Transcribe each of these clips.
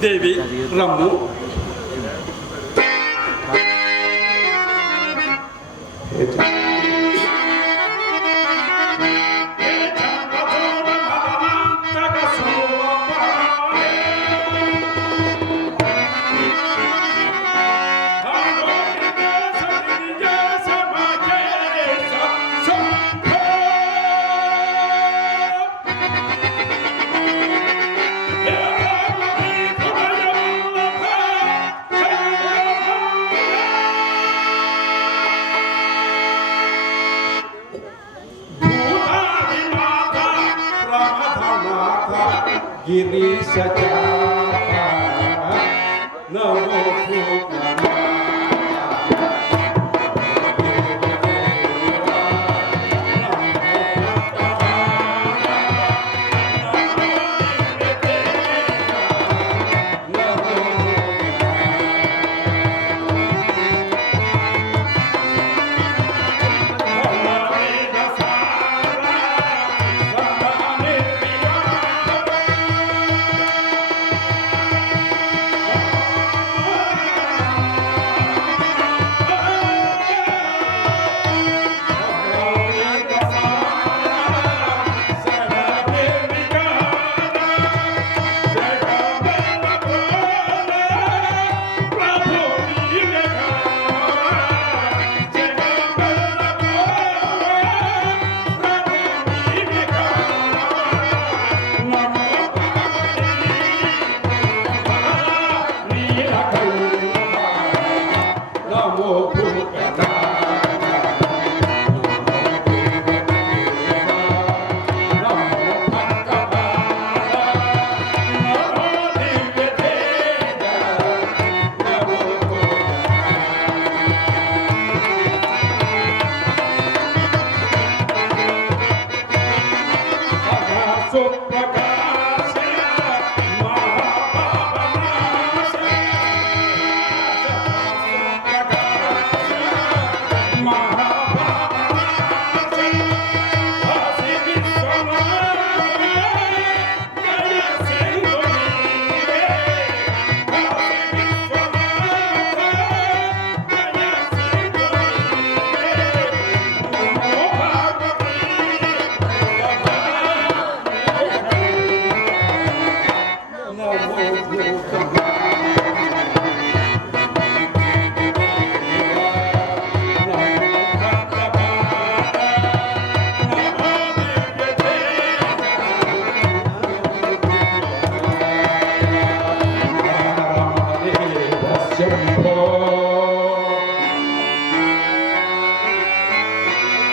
David, Rambo. diri saja.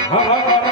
Har Har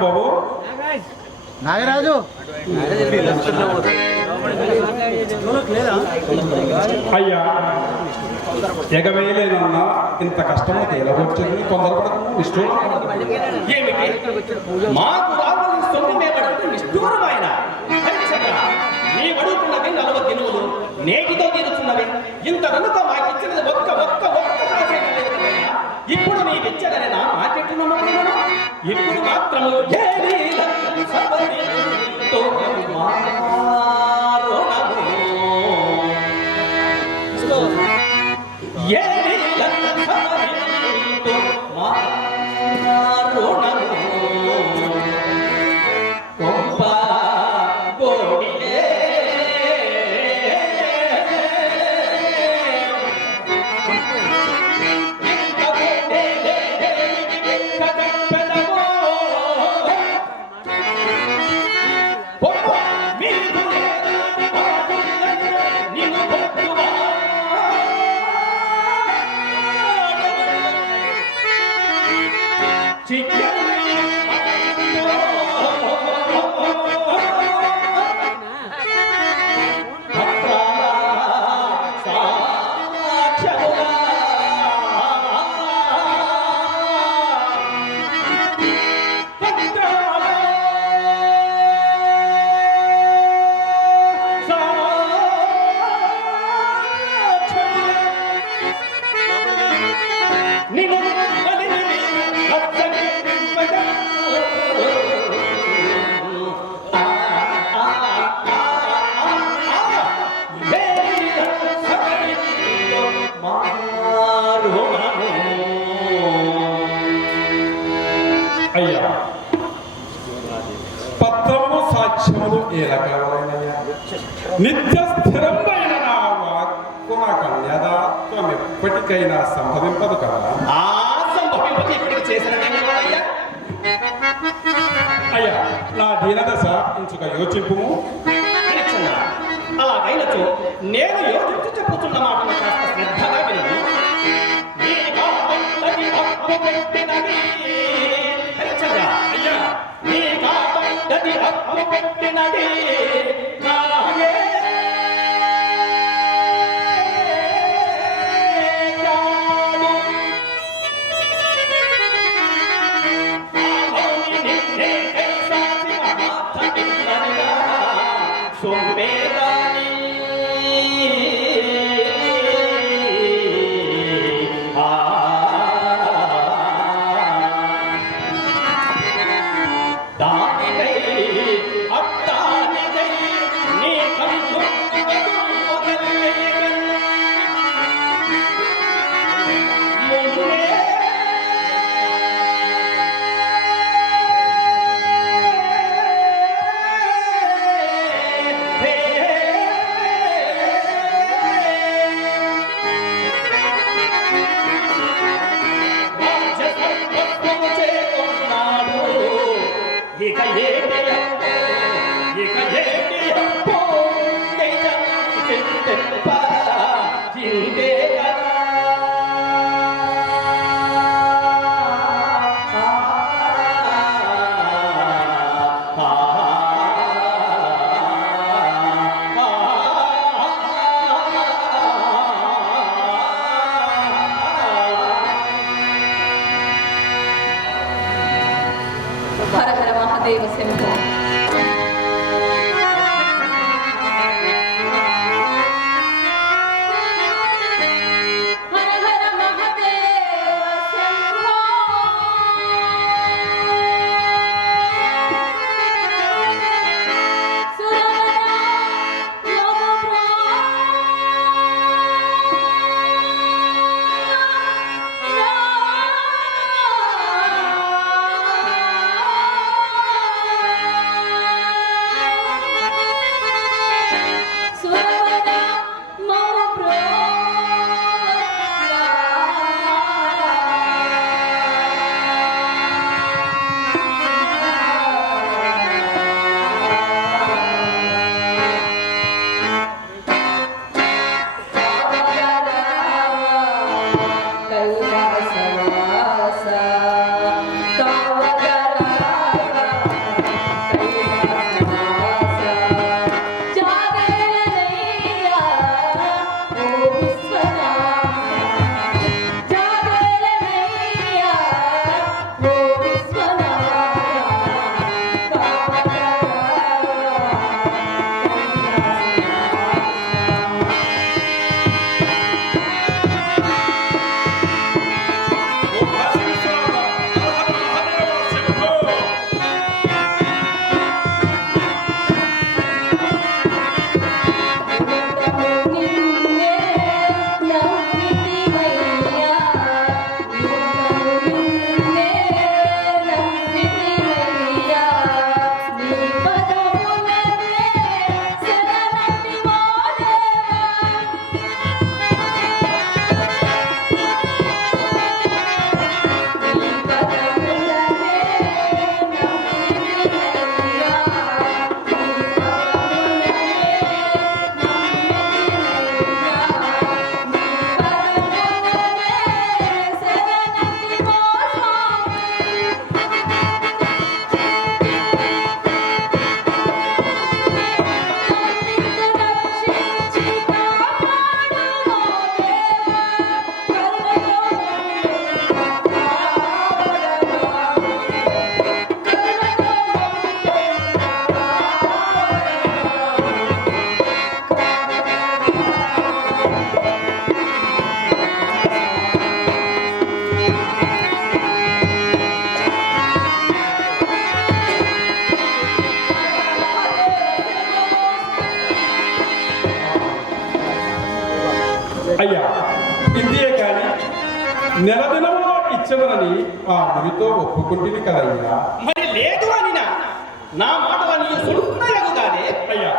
బాబు? నాగరాజు. అయ్యా ఎగవేయలేనన్నా ఇంత కష్టమో తేలవచ్చింది కొందరు నిష్ఠూరం మాకు రావాల్సి నిష్ఠూరం నలభై నేటితో తీరుచున్నవి ఇంత రుణత మాకిచ్చినది ఒక్క Hallelujah. ఇప్పుడైనా సంభవింపదు కదా. అయ్యా? నా దీనదశ ఇంచుక యోచింపు Cái gì? అయ్యా ఇంతే కానీ నెల దినంలో ఇచ్చమనని ఆ మునితో ఒప్పుకుంటుంది కదయ్యా. మరి లేదు అనినా నా మాట కాదే అయ్యా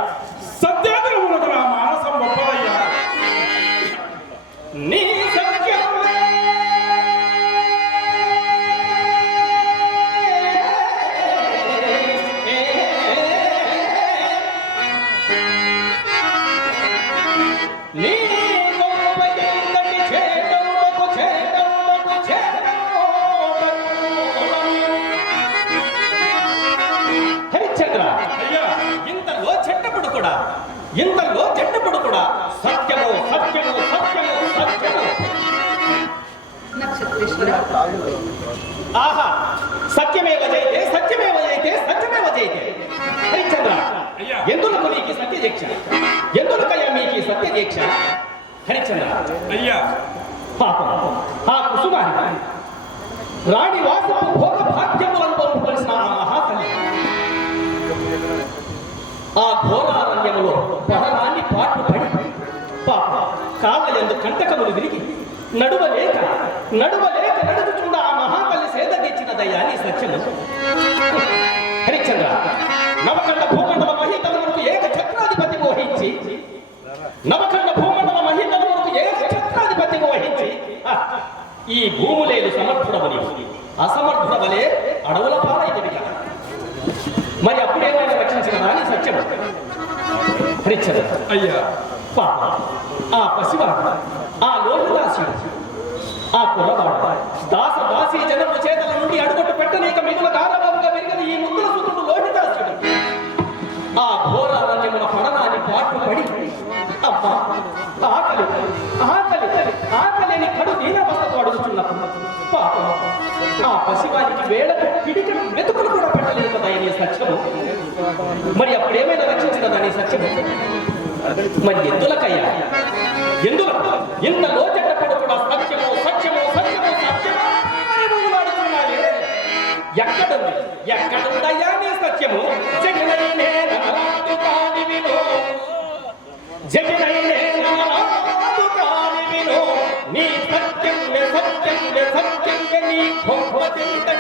నక్షత్రేశ్వర ఆహా సత్యమేవ జయతే సత్యమేవ జయతే సత్యమేవ జయతే. హరిశ్చంద్ర అయ్యా. ఎందులకు నీకు సత్య దీక్ష ఎందుకయ్యా మీకు ఈ సత్య దీక్ష హరిశ్చంద్ర. అయ్యా. పాపం. ఆ కుసుమానికి రాణి వాసపు భోగ భాగ్యములను ఆ మహాతల్లి ఆ ఘోరారణ్యములో పడరాన్ని పాటు పడి పాప. కాళ్ళ కంటకములు విరిగి నడువలేక నడువలేక ఉన్నదయ్యా నీ సత్యము హరిశ్చంద్ర నవకండ భూమండల మహితములకు ఏక ఛత్రాధిపతి మోహించి. నవకండ భూమండల మహితములకు ఏక ఛత్రాధిపతి మోహించి. ఈ భూము లేదు సమర్థుడవని అసమర్థుడ వలె అడవుల పాలైనది కదా. మరి అప్పుడేమైనా రక్షించగలరా అని సత్యం. హరిశ్చంద్ర అయ్యా. పాప. ఆ పసివాడు ఆ లోహితాశివుడు ఆ కుర్రవాడు పసివానికి వేళకు పిడికలు మెతుకులు కూడా పెట్టలేదు కదా అనే సత్యము. మరి అప్పుడు ఏమైనా రక్షిస్తుందా అనే సత్యము? మరి ఎందులకయ్యా? ఎందుల? ఇంత లోచెట్టప్పుడు కూడా సత్యము సత్యము సత్యము సత్యము ఎక్కడుంది? ఎక్కడుందయ్యా నీ సత్యము? జగనైనే నీ సత్యం సత్యం సత్యం నీ भगवती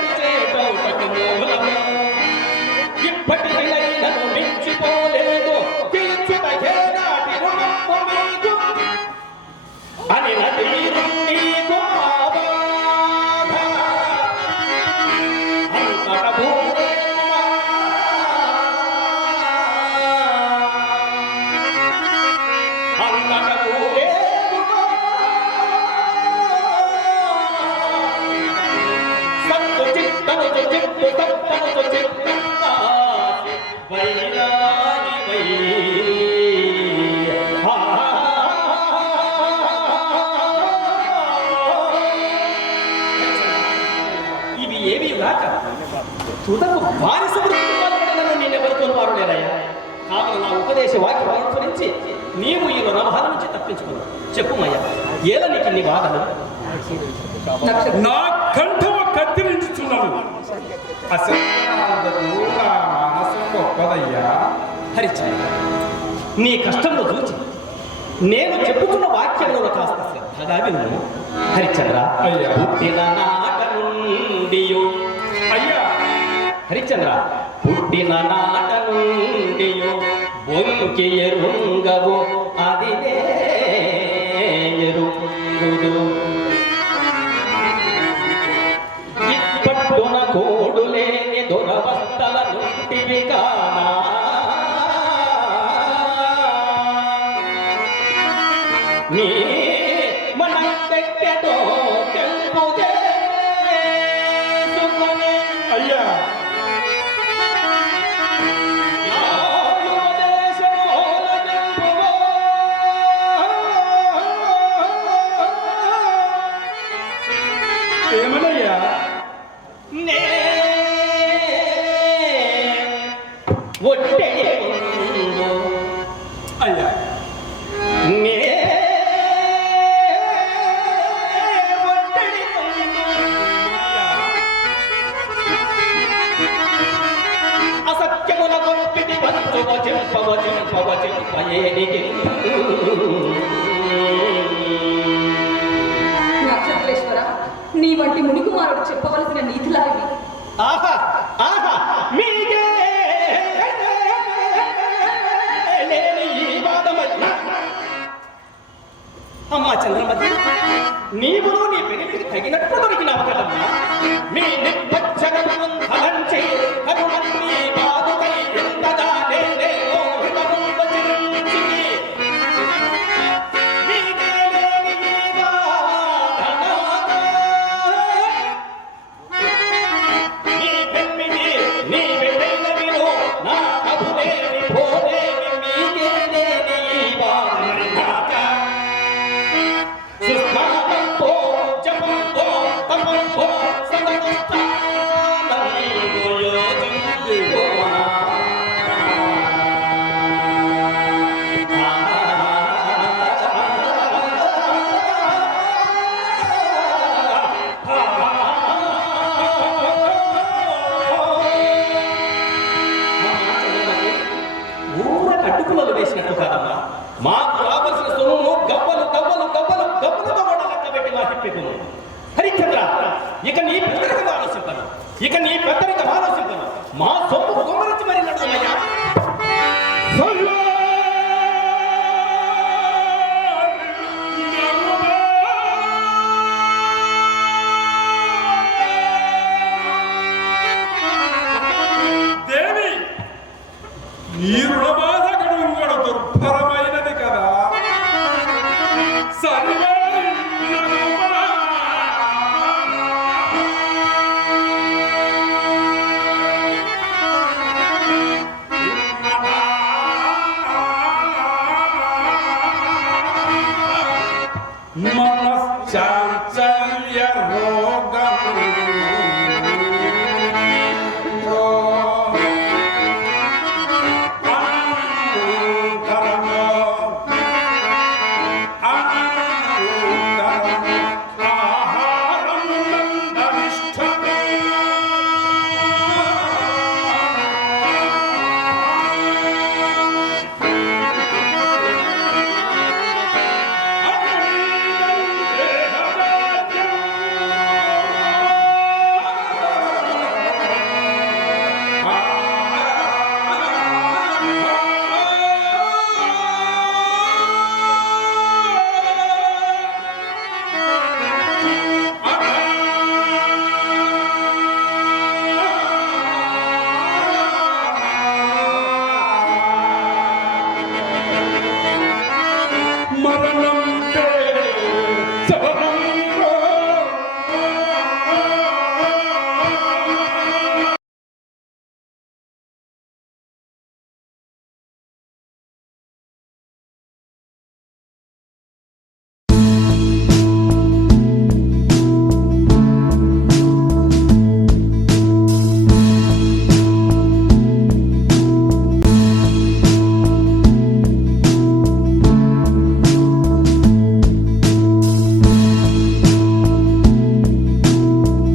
ఉపదేశ వాక్యం అనుసరించి నీవు ఈ రుణభారం నుంచి తప్పించుకున్నావు. చెప్పుమయ్యా ఏదో నీకు ఇన్ని బాధలు? నా కంఠం కత్తిరించుచున్నాను అసలు. నీ కష్టంలో చూచి నేను చెప్పుకున్న వాక్యంలో కాస్త శ్రద్ధగా విను. హరిచంద్ర పుట్టిన నాట అయ్యా. హరిచంద్ర పుట్టిన నాట பொங்கியருங்கவும் அதிலே எருங்குதோ చంద్రమతి నీవును నీ పెళ్ళికి తగినట్లు దొరికినావు కదమ్మా. మీ